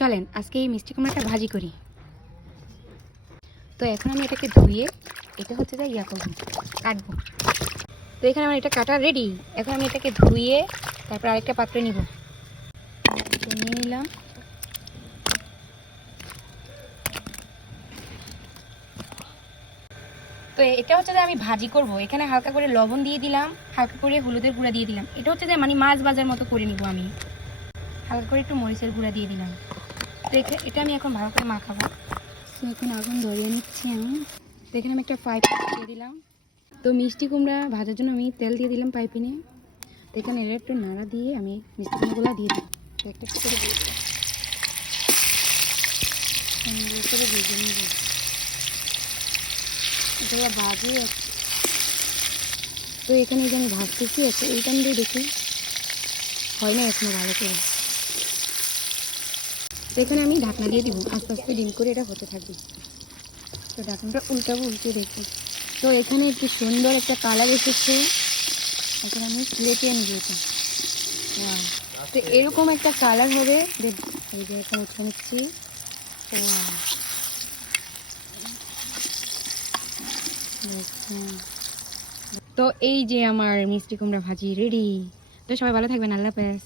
চলেন আজকে এই মিষ্টি কুমড়াটা ভাজি করি। তো এখন আমি এটাকে ধুয়ে এটা হচ্ছে যে করবো, কাটবো। তো এখানে আমার এটা কাটা রেডি। এখন আমি এটাকে ধুয়ে তারপর আরেকটা পাত্রে নিব। নিয়ে নিলাম। তো এটা হচ্ছে যে আমি ভাজি করব। এখানে হালকা করে লবণ দিয়ে দিলাম, হালকা করে হলুদের গুঁড়া দিয়ে দিলাম। এটা হচ্ছে যে মানে মাছ ভাজার মতো করে নিব আমি। হালকা করে একটু মরিচের গুঁড়া দিয়ে দিলাম। তো এটা আমি এখন ভালো করে মাখাবো। তো এখন আগুন ধরিয়ে নিচ্ছি আমি। তো এখানে আমি একটা ফ্রাই প্যান দিয়ে দিলাম। তো মিষ্টি কুমড়া ভাজার জন্য আমি তেল দিয়ে দিলাম পাইপিনে। তো এখানে এটা একটু নাড়া দিয়ে আমি মিষ্টি কুমড়াগুলো দিয়ে দিই। তো একটা একটু করে দিয়ে দিলাম, সুন্দর করে ভেজে নিব। এটা ভাজি। তো এখানে যে আমি ভাজতেছি একটা এই টাইম দিয়ে দেখি হয় না এখনো ভালো করে। তো এখানে আমি ঢাকনা দিয়ে দিব, আস্তে আস্তে ডিম করে এটা হতে থাকবে। তো ঢাকনাটা উল্টাবো, উল্টে দেখি। তো এখানে একটু সুন্দর একটা কালার এসেছে। এখন আমি প্লেটে নিব এটা। ওয়াও, তো এরকম একটা কালার হবে। এই যে এখন উঠে নিচ্ছি। ওয়াও, দেখুন। তো এই যে আমার মিষ্টি কুমড়া ভাজি রেডি। তো সবাই ভালো থাকবেন, আল্লাহ হাফেজ।